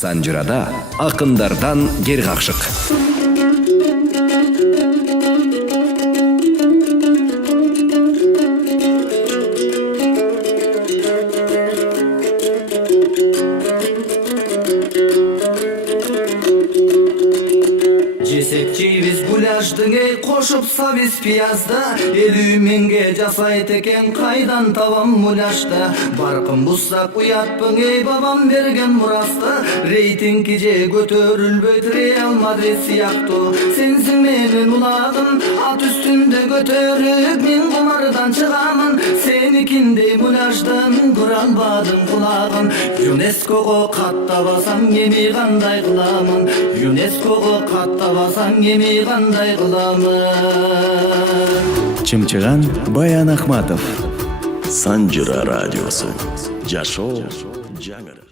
Санжырада акындардан кер какшык. Жесек жейбиз гуляштың эй кошуп сабиз пиязда, 50 миңге жасайт экен кайдан табам муляшты. Баркын бузсак уятпың эй бабам берген мурасты, рейтинги же көтөрүлбөйт Реал Мадрид сыяктуу. Сенсиң менин улагым, ат үстүндө көтөрүп мен кумардан чыгамын. Сеникиндей муляштан көрө албадым кулагын. ЮНЕСКОго каттабасам эми кандай кыламын? ЮНЕСКОго каттабасам эми кандай кыламын? Чымчыган Баян Ахматов. Санжыра радиосу. Жашоо жаңырып.